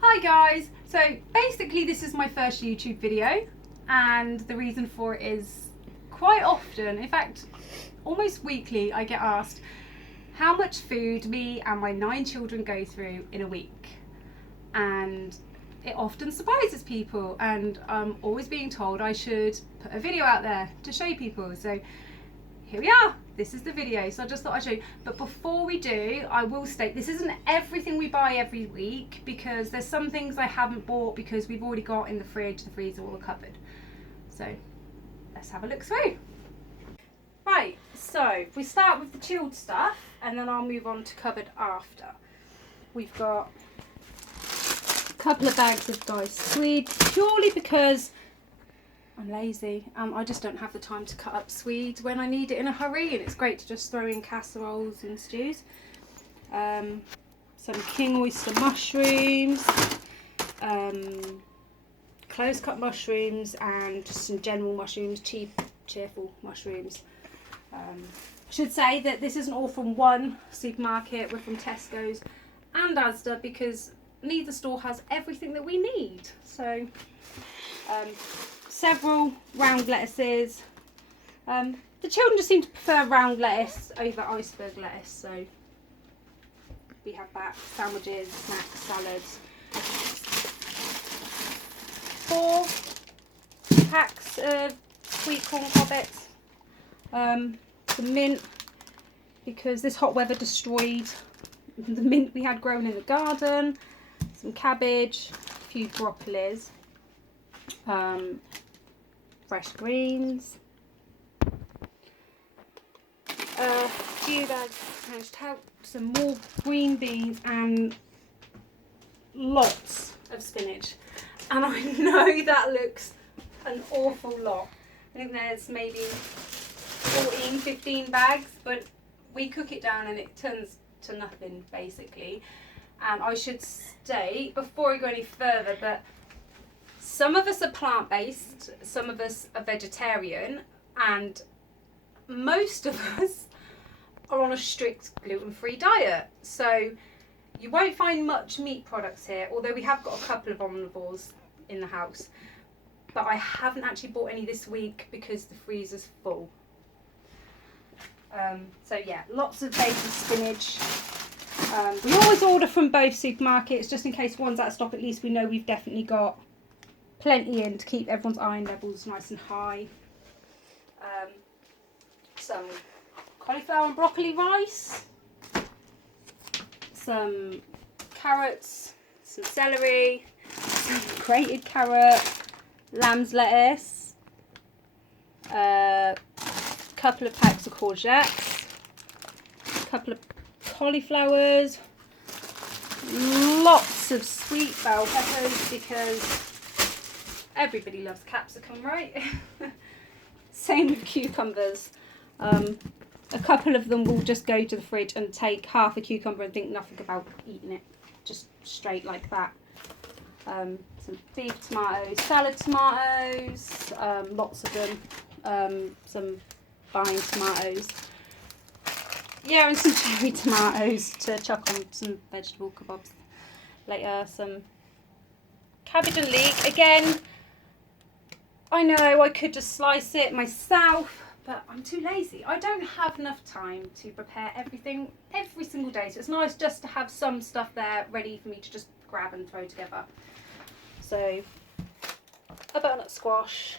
Hi guys, so basically this is my first YouTube video, and the reason for it is quite often, in fact almost weekly, I get asked how much food me and my 9 children go through in a week, and it often surprises people, and I'm always being told I should put a video out there to show people. So here we are, this is the video. So I just thought I'd show you, but before we do, I will state this isn't everything we buy every week, because there's some things I haven't bought because we've already got in the fridge, the freezer, or the cupboard. So let's have a look through. Right, so we start with the chilled stuff and then I'll move on to cupboard after. We've got a couple of bags of diced Swedes, purely because I'm lazy. I just don't have the time to cut up Swedes when I need it in a hurry, and it's great to just throw in casseroles and stews. Some king oyster mushrooms, close cut mushrooms, and just some general mushrooms, cheerful mushrooms. I should say that this isn't all from one supermarket, we're from Tesco's and Asda, because neither store has everything that we need. So several round lettuces. The children just seem to prefer round lettuce over iceberg lettuce, so we have that. Sandwiches, snacks, salads. 4 packs of sweet corn poppets. Some mint, because this hot weather destroyed the mint we had grown in the garden. Some cabbage, a few broccolis. Fresh greens, a few bags of poached out, some more green beans, and lots of spinach. And I know that looks an awful lot. I think there's maybe 14, 15 bags, but we cook it down and it turns to nothing basically. And I should state before I go any further that some of us are plant-based, some of us are vegetarian, and most of us are on a strict gluten-free diet. So you won't find much meat products here, although we have got a couple of omnivores in the house. But I haven't actually bought any this week because the freezer's full. So yeah, lots of baby spinach. We always order from both supermarkets, just in case one's out of stock. At least we know we've definitely got plenty in to keep everyone's iron levels nice and high. Some cauliflower and broccoli rice, some carrots, some celery, some grated carrot, lamb's lettuce, a couple of packs of courgettes, a couple of cauliflowers, lots of sweet bell peppers, because everybody loves capsicum, right? Same with cucumbers. A couple of them will just go to the fridge and take half a cucumber and think nothing about eating it, just straight like that. Some beef tomatoes, salad tomatoes, lots of them. Some vine tomatoes. Yeah, and some cherry tomatoes to chuck on some vegetable kebabs later. Some cabbage and leek. Again, I know I could just slice it myself, but I'm too lazy. I don't have enough time to prepare everything every single day, so it's nice just to have some stuff there ready for me to just grab and throw together. So a butternut squash,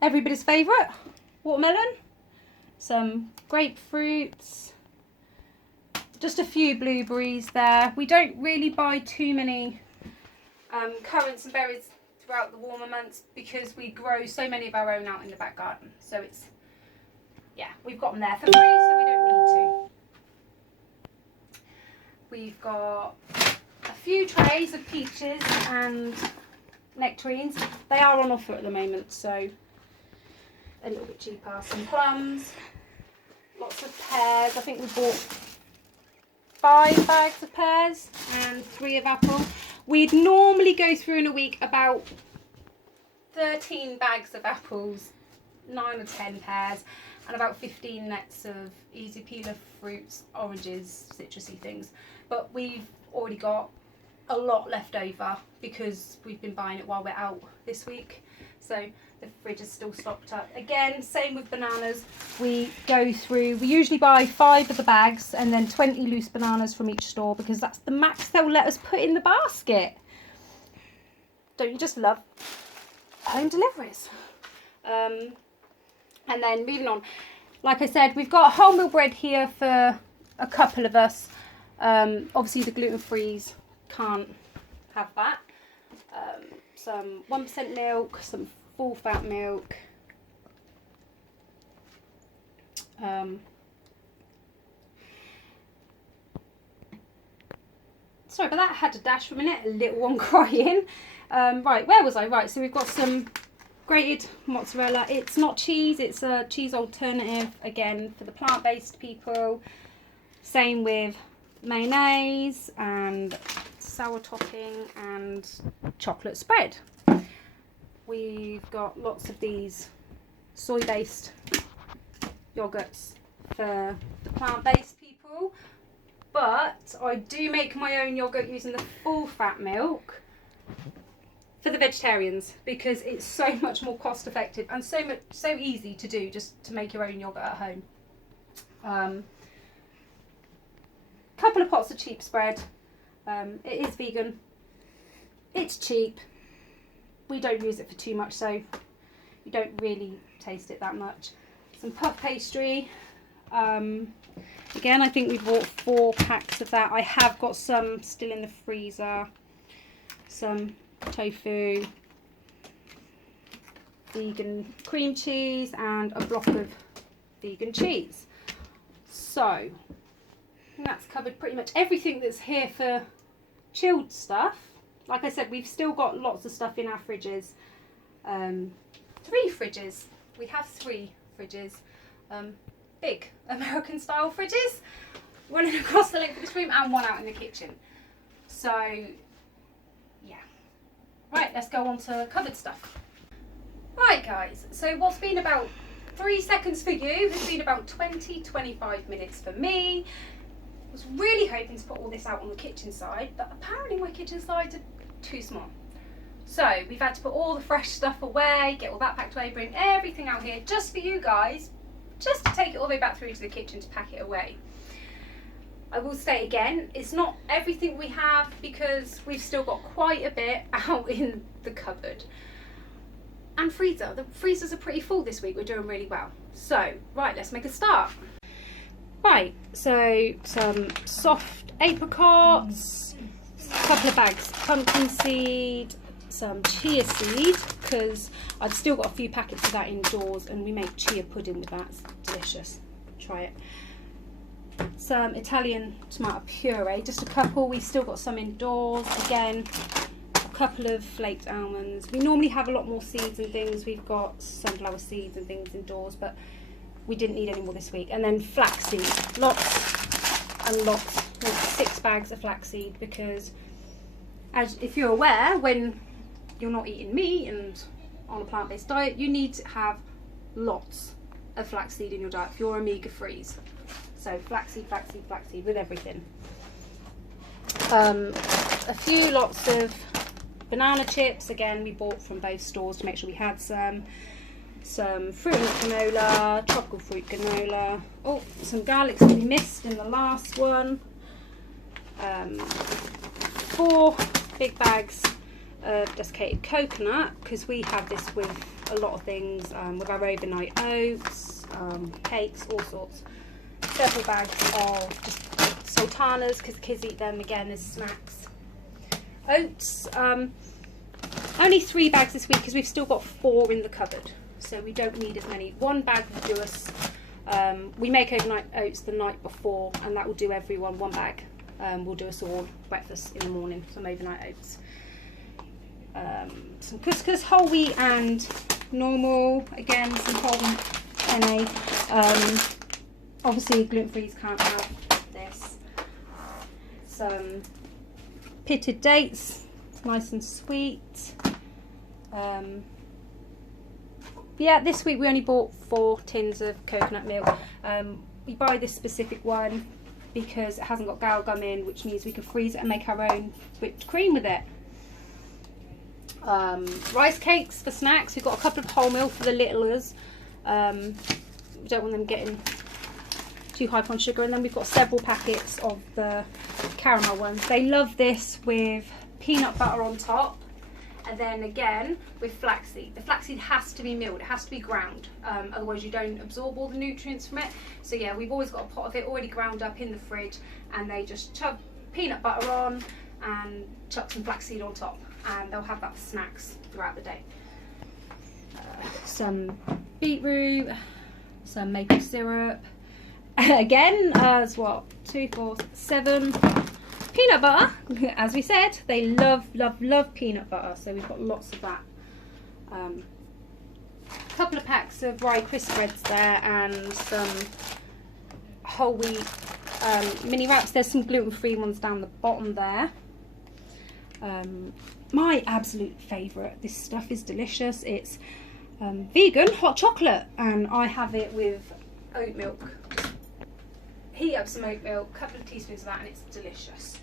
everybody's favourite, watermelon, some grapefruits, just a few blueberries there. We don't really buy too many currants and berries throughout the warmer months because we grow so many of our own out in the back garden. So it's, yeah, we've got them there for free, so we don't need to. We've got a few trays of peaches and nectarines. They are on offer at the moment, so a little bit cheaper. Some plums, lots of pears. I think we bought 5 bags of pears and 3 of apple. We'd normally go through in a week about 13 bags of apples, 9 or 10 pears, and about 15 nets of easy peeler fruits, oranges, citrusy things. But we've already got a lot left over because we've been buying it while we're out this week. So the fridge is still stocked up. Again, same with bananas. We usually buy 5 of the bags and then 20 loose bananas from each store because that's the max they'll let us put in the basket. Don't you just love home deliveries? And then moving on, like I said, we've got wholemeal bread here for a couple of us. Obviously the gluten-frees can't have that. Some 1% milk, some full fat milk. Sorry, but that had to dash for a minute, a little one crying. Right, where was I? Right, so we've got some grated mozzarella. It's not cheese, it's a cheese alternative, again, for the plant-based people. Same with mayonnaise and sour topping and chocolate spread. We've got lots of these soy-based yogurts for the plant-based people, but I do make my own yogurt using the full fat milk for the vegetarians because it's so much more cost effective and so easy to do, just to make your own yogurt at home. Couple of pots of cheap spread. It is vegan, it's cheap, we don't use it for too much, so you don't really taste it that much. Some puff pastry. Again, I think we bought 4 packs of that. I have got some still in the freezer. Some tofu, vegan cream cheese, and a block of vegan cheese. So that's covered pretty much everything that's here for chilled stuff. Like I said, we've still got lots of stuff in our fridges. 3 fridges. We have 3 fridges. Big American style fridges. One across the length of this room and one out in the kitchen. So, yeah. Right, let's go on to covered stuff. Right guys, so what's been about 3 seconds for you has been about 20-25 minutes for me. I was really hoping to put all this out on the kitchen side, but apparently my kitchen sides are too small. So we've had to put all the fresh stuff away, get all that packed away, bring everything out here just for you guys, just to take it all the way back through to the kitchen to pack it away. I will say again, it's not everything we have because we've still got quite a bit out in the cupboard. And freezer, the freezers are pretty full this week, we're doing really well. So, right, let's make a start. Right, so some soft apricots, a couple of bags pumpkin seed, some chia seed, because I've still got a few packets of that indoors and we make chia pudding with that, it's delicious, try it. Some Italian tomato puree, just a couple, we've still got some indoors, again, a couple of flaked almonds. We normally have a lot more seeds and things, we've got sunflower seeds and things indoors, but we didn't need any more this week. And then flaxseed, lots and lots, like 6 bags of flaxseed, because as if you're aware, when you're not eating meat and on a plant-based diet, you need to have lots of flaxseed in your diet if you're omega-3s. So flaxseed, flaxseed, flaxseed with everything. A few lots of banana chips, again we bought from both stores to make sure we had some fruit and granola, tropical fruit granola, oh, some garlics that we missed in the last one, 4 big bags of desiccated coconut, because we have this with a lot of things, with our overnight oats, cakes, all sorts. Several bags of just sultanas, because kids eat them again as snacks. Oats, only 3 bags this week because we've still got 4 in the cupboard, so we don't need as many. 1 bag will do us. We make overnight oats the night before, and that will do everyone. 1 bag will do us all breakfast in the morning. Some overnight oats. Some couscous, whole wheat and normal. Again, some whole wheat penne. Obviously, gluten-frees can't have this. Some pitted dates, it's nice and sweet. yeah, this week we only bought 4 tins of coconut milk. We buy this specific one because it hasn't got gal gum in, which means we can freeze it and make our own whipped cream with it. Rice cakes for snacks. We've got a couple of wholemeal for the littlers. We don't want them getting too high on sugar. And then we've got several packets of the caramel ones. They love this with peanut butter on top. And then again with flaxseed. The flaxseed has to be milled, it has to be ground, otherwise you don't absorb all the nutrients from it. So yeah, we've always got a pot of it already ground up in the fridge, and they just chug peanut butter on and chuck some flaxseed on top, and they'll have that for snacks throughout the day. Some beetroot, some maple syrup, again as what, 2, 4, 7 peanut butter. As we said, they love peanut butter, so we've got lots of that. A couple of packs of rye crisp breads there, and some whole wheat mini wraps. There's some gluten-free ones down the bottom there. My absolute favourite, this stuff is delicious. It's vegan hot chocolate, and I have it with oat milk. Heat up some oat milk, a couple of teaspoons of that, and it's delicious.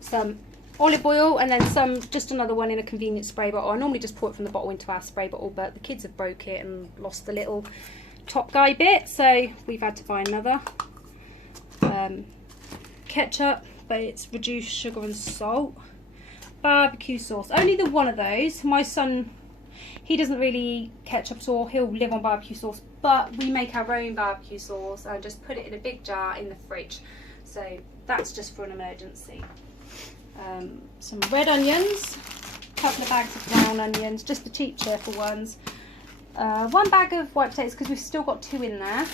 Some olive oil, and then some, just another one in a convenient spray bottle. I normally just pour it from the bottle into our spray bottle, but the kids have broke it and lost the little top guy bit, so we've had to buy another. Ketchup, but it's reduced sugar and salt. Barbecue sauce, only the one of those. My son, he doesn't really eat ketchup at all, he'll live on barbecue sauce, but we make our own barbecue sauce and just put it in a big jar in the fridge, so that's just for an emergency. Some red onions, a couple of bags of brown onions, just the cheap cheerful ones, 1 bag of white potatoes because we've still got 2 in there,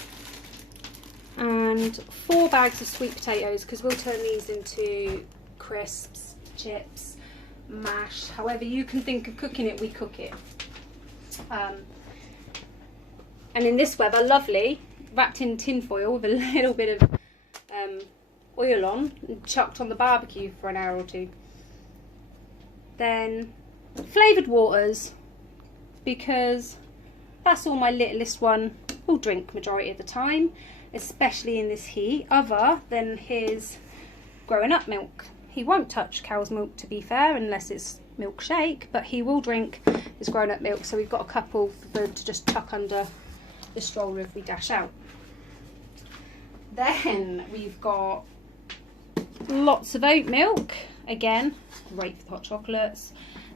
and 4 bags of sweet potatoes because we'll turn these into crisps, chips, mash, however you can think of cooking it, we cook it. And in this weather, lovely, wrapped in tin foil with a little bit of oil on and chucked on the barbecue for an hour or 2. Then flavoured waters, because that's all my littlest one will drink majority of the time, especially in this heat, other than his growing up milk. He won't touch cow's milk, to be fair, unless it's milkshake, but he will drink his grown up milk, so we've got a couple to just chuck under the stroller if we dash out. Then we've got lots of oat milk, again great for hot chocolates.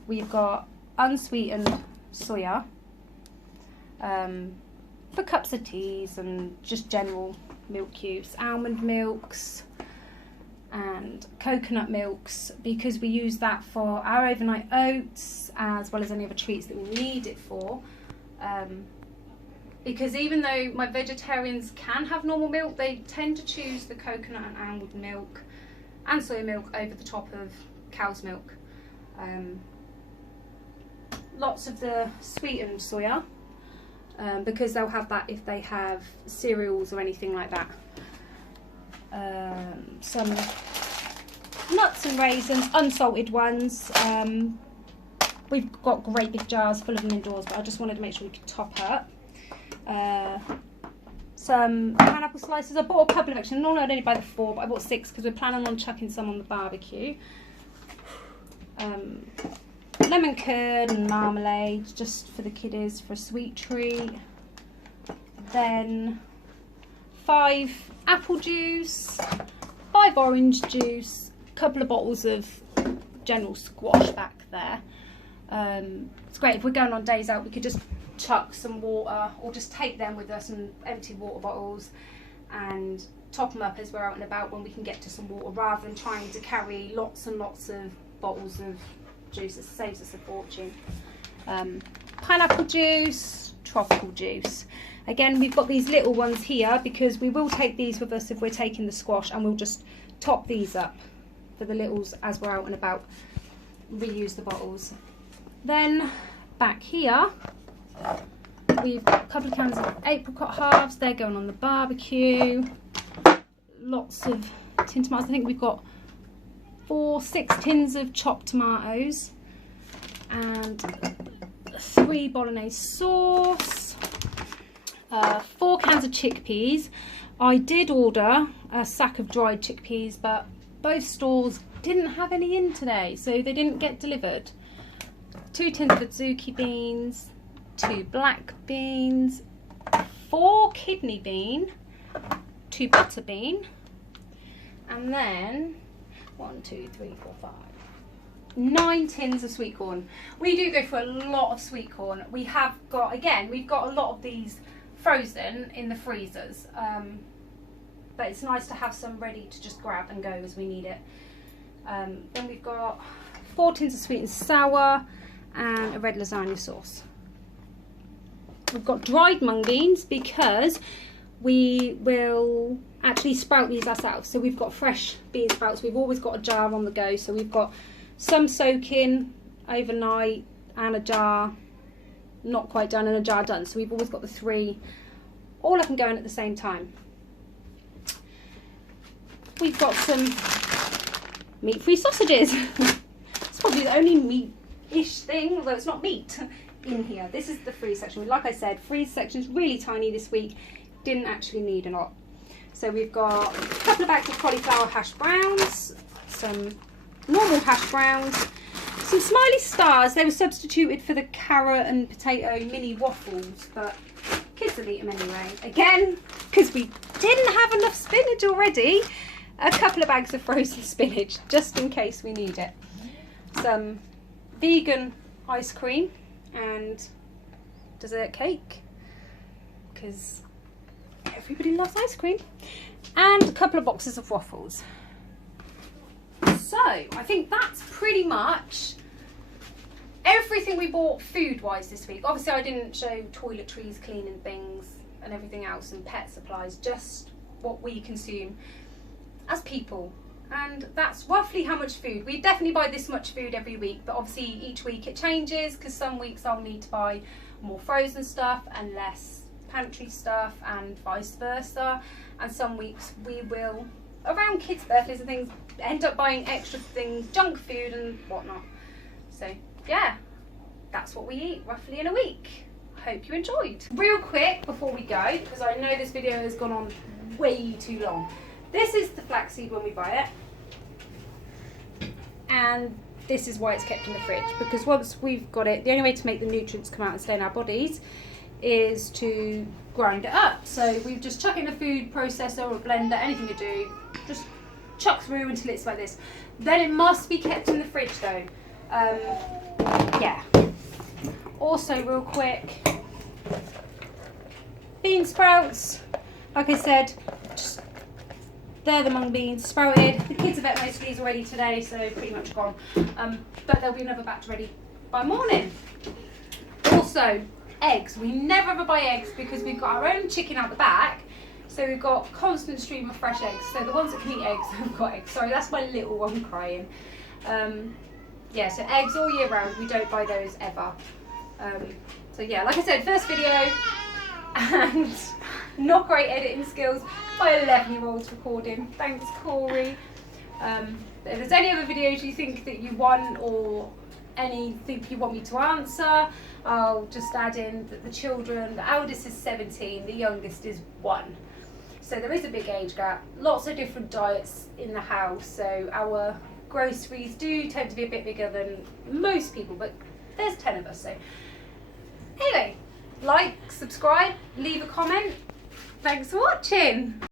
We've got unsweetened soya for cups of teas and just general milk cubes, almond milks and coconut milks, because we use that for our overnight oats as well as any other treats that we need it for. Because even though my vegetarians can have normal milk, they tend to choose the coconut and almond milk and soy milk over the top of cow's milk. Lots of the sweetened soya, because they'll have that if they have cereals or anything like that. Some nuts and raisins, unsalted ones. We've got great big jars full of them indoors, but I just wanted to make sure we could top up. Some pineapple slices. I bought a couple of extra. Normally I'd only buy the 4, but I bought 6 because we're planning on chucking some on the barbecue. Lemon curd and marmalade just for the kiddies for a sweet treat. Then 5 apple juice, 5 orange juice, a couple of bottles of general squash back there. It's great if we're going on days out, we could just chuck some water or just take them with us and empty water bottles and top them up as we're out and about when we can get to some water, rather than trying to carry lots and lots of bottles of juice. It saves us a fortune. Pineapple juice, tropical juice. Again, we've got these little ones here because we will take these with us if we're taking the squash, and we'll just top these up for the littles as we're out and about. Reuse the bottles. Then back here we've got a couple of cans of apricot halves. They're going on the barbecue. Lots of tin tomatoes. I think we've got 6 tins of chopped tomatoes and 3 bolognese sauce, 4 cans of chickpeas. I did order a sack of dried chickpeas, but both stores didn't have any in today, so they didn't get delivered. 2 tins of adzuki beans, 2 black beans, 4 kidney bean, 2 butter bean, and then 1, 2, 3, 4, 5, 9 tins of sweet corn. We do go for a lot of sweet corn. We have got, again, we've got a lot of these frozen in the freezers, but it's nice to have some ready to just grab and go as we need it. Then we've got 4 tins of sweet and sour and a red lasagna sauce. We've got dried mung beans because we will actually sprout these ourselves. So we've got fresh bean sprouts. We've always got a jar on the go. So we've got some soaking overnight and a jar not quite done and a jar done. So we've always got the 3 all up and going at the same time. We've got some meat-free sausages. It's probably the only meat-ish thing, although it's not meat, in here. This is the freeze section. Like I said, freeze section is really tiny this week. Didn't actually need a lot. So we've got a couple of bags of cauliflower hash browns, some normal hash browns, some smiley stars. They were substituted for the carrot and potato mini waffles, but kids will eat them anyway. Again, because we didn't have enough spinach already, a couple of bags of frozen spinach, just in case we need it. Some vegan ice cream and dessert cake, because everybody loves ice cream, and a couple of boxes of waffles. So I think that's pretty much everything we bought food wise this week. Obviously I didn't show toiletries, cleaning things and everything else, and pet supplies, just what we consume as people. And that's roughly how much food. We definitely buy this much food every week, but obviously each week it changes, because some weeks I'll need to buy more frozen stuff and less pantry stuff, and vice versa. And some weeks we will, around kids' birthdays and things, end up buying extra things, junk food and whatnot. So yeah, that's what we eat roughly in a week. Hope you enjoyed. Real quick before we go, because I know this video has gone on way too long. This is the flaxseed when we buy it, and this is why it's kept in the fridge, because once we've got it, the only way to make the nutrients come out and stay in our bodies is to grind it up. So we just chuck it in a food processor or a blender, anything you do, just chuck through until it's like this. Then it must be kept in the fridge though. Yeah. Also real quick, bean sprouts, like I said, just they're the mung beans, sprouted. The kids have ate most of these already today, so pretty much gone. But there'll be another batch ready by morning. Also, eggs. We never ever buy eggs because we've got our own chicken out the back. So we've got constant stream of fresh eggs. So the ones that can eat eggs have got eggs. Sorry, that's my little one crying. Yeah, so eggs all year round. We don't buy those ever. So yeah, like I said, first video, and not great editing skills. My 11-year-old's recording. Thanks, Corey. If there's any other videos you think that you want, or anything you want me to answer, I'll just add in that the children, the eldest is 17, the youngest is 1. So there is a big age gap. Lots of different diets in the house. So our groceries do tend to be a bit bigger than most people, but there's 10 of us. So anyway, like, subscribe, leave a comment. Thanks for watching.